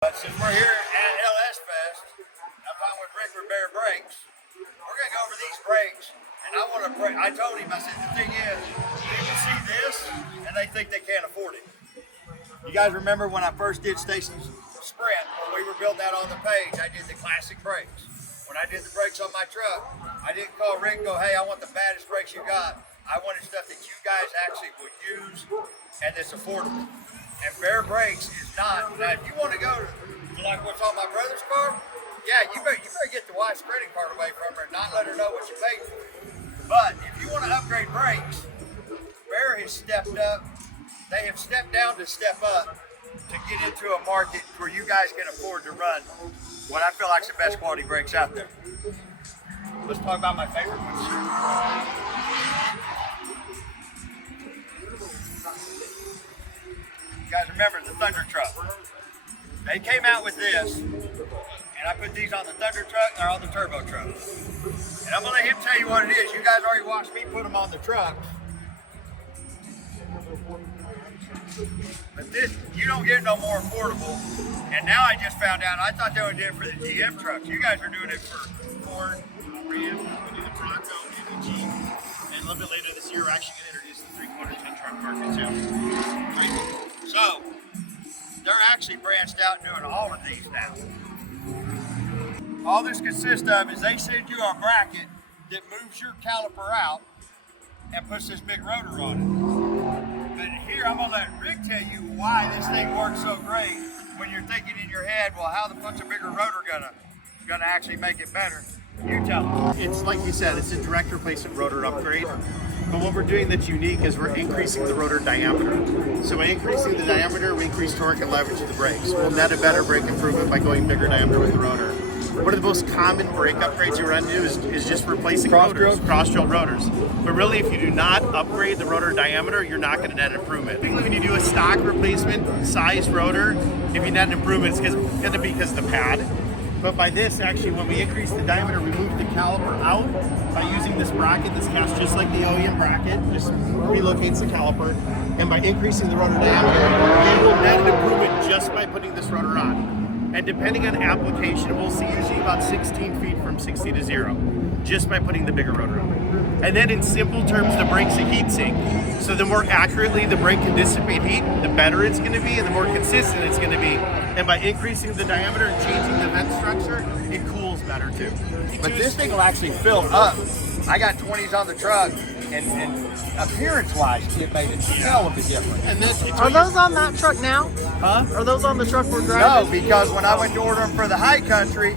But since we're here at LS Fest, I'm talking with Rick with Baer Brakes. We're gonna go over these brakes, and I want to break. I told him, I said, the thing is, people see this and they think they can't afford it. You guys remember when I first did Station's Sprint, when we were building that on the page, I did the classic brakes. When I did the brakes on my truck, I didn't call Rick and go, hey, I want the baddest brakes you got. I wanted stuff that you guys actually would use and that's affordable. And Baer Brakes is not. Now, if you want to go to like what's on my brother's car, yeah, you better get the wife's credit card away from her and not let her know what you paid for it. But if you want to upgrade brakes, Baer has stepped up. They have stepped down to step up to get into a market where you guys can afford to run what I feel like is the best quality brakes out there. Let's talk about my favorite ones. You guys remember the Thunder Truck? They came out with this, and I put these on the Thunder Truck or on the Turbo Truck. And I'm gonna let him tell you what it is. You guys already watched me put them on the truck. But this, you don't get no more affordable. And now I just found out, I thought they would do it for the GM trucks. You guys are doing it for Ford, Ram, we do the Bronco and the Jeep. And a little bit later this year, we're actually going to introduce the 3/4 ton truck market too. So, they're actually branched out and doing all of these now. All this consists of is they send you a bracket that moves your caliper out and puts this big rotor on it. But here I'm gonna let Rick tell you why this thing works so great when you're thinking in your head, well, how the fuck's a bigger rotor gonna actually make it better? You tell them. It's like we said, it's a direct replacement rotor upgrade. But what we're doing that's unique is we're increasing the rotor diameter. So by increasing the diameter, we increase torque and leverage of the brakes. We'll net a better brake improvement by going bigger diameter with the rotor. One of the most common brake upgrades you run into is just replacing cross-drilled rotors. But really, if you do not upgrade the rotor diameter, you're not going to net an improvement. When you do a stock replacement size rotor, if you net an improvement, it's going to be because of the pad. But by this, actually, when we increase the diameter, we move the caliper out by using this bracket. This casts just like the OEM bracket, just relocates the caliper. And by increasing the rotor diameter, we will net an improvement just by putting this rotor on. And depending on application, we'll see usually about 16 feet from 60 to 0, just by putting the bigger rotor on. And then in simple terms, the brake's a heat sink. So the more accurately the brake can dissipate heat, the better it's going to be and the more consistent it's going to be. And by increasing the diameter and changing the vent structure, it cools better too. But this thing will actually fill up. I got 20s on the truck, and appearance-wise, it made a hell of a difference. And then Are those on that truck now? Huh? Are those on the truck we're driving? No, because when I went to order them for the high country,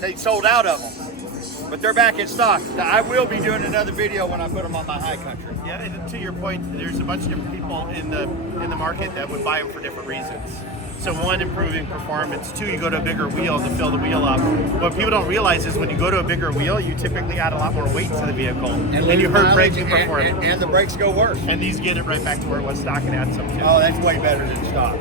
they sold out of them. But they're back in stock. I will be doing another video when I put them on my high country. Yeah, and to your point, there's a bunch of different people in the market that would buy them for different reasons. So one, improving performance. Two, you go to a bigger wheel to fill the wheel up. What people don't realize is when you go to a bigger wheel, you typically add a lot more weight to the vehicle, and you hurt braking performance. And the brakes go worse. And these get it right back to where it was stock and add some too. Oh, that's way better than stock.